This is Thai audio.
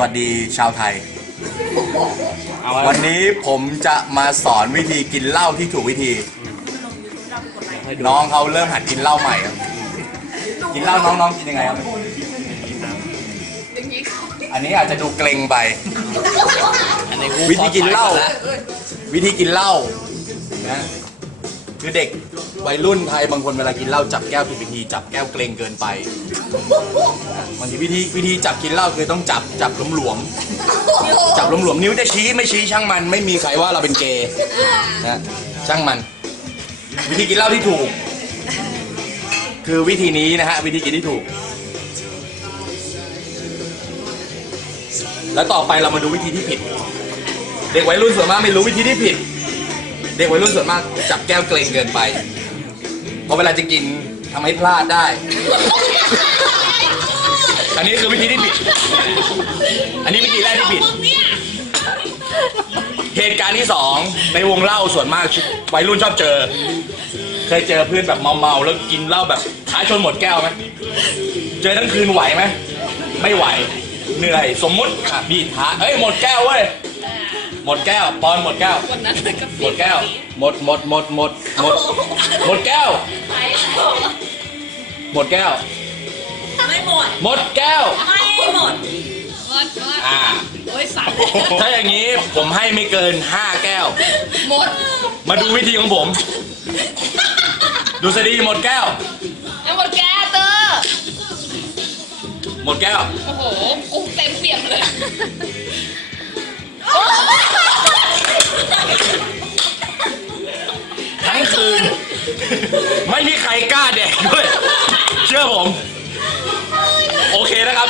สวัสดีชาวไทย เอาไว้วันนี้ผมจะมาสอนวิธีกินเหล้าที่ถูกวิธี ให้ดูน้องเขาเริ่มหัดกินเหล้าใหม่ครับกินเหล้าน้องๆกินยังไงครับอันนี้อาจจะดูเกรงไป อันนี้วิธีกินเหล้าขอถอยก่อนนะวิธีกินเหล้านะ คือเด็กวัยรุ่นไทยบางคนเวลากินเหล้าจับแก้วผิดวิธีจับแก้วเกรงเกินไปบางทีวิธีวิธีจับกินเหล้าคือต้องจับจับหลวมๆจับหลวมๆนิ้วจะชี้ไม่ชี้ช่างมัน ไม่มีใครว่าเราเป็นเกย์นะช่างมัน วิธีกินเหล้าที่ถูก คือวิธีนี้นะฮะวิธีกินที่ถูก แล้วต่อไปเรามาดูวิธีที่ผิด เด็กวัยรุ่นส่วนมากไม่รู้วิธีที่ผิด เด็กวัยรุ่นส่วนมากจับแก้วเกรงเกินไปเพราะเวลาจะกินทำให้พลาดได้ อันนี้คือวิธีที่ผิด อันนี้วิธีแรกที่ผิด เหตุการณ์ที่สองในวงเล่าส่วนมากวัยรุ่นชอบเจอ เคยเจอเพื่อนแบบเมาๆแล้วกินเหล้าแบบท้าชนหมดแก้วไหมเจอทั้งคืนไหวไหมไม่ไหว เหนื่อยสมมุติอะบีท้าเอ้ยหมดแก้วเว้ย หมดแก้ว ปอนหมดแก้ว วันนั้นก็หมดแก้ว หมดหมดหมดหมดหมดหมดแก้ว ไปแล้วหมดแก้ว ไม่หมด หมดแก้ว ไม่หมดหมดหมดอ่า โอ้ยสั่นถ้าอย่างนี้ผมให้ไม่เกิน 5 แก้ว หมด มาดูวิธีของผม ดูสดีหมดแก้ว ยังหมดแกเตอร์หมดแก้ว โอ้โหกูเต็ม ไม่มีใครกล้าแดกด้วย เชื่อผม โอเคนะครับ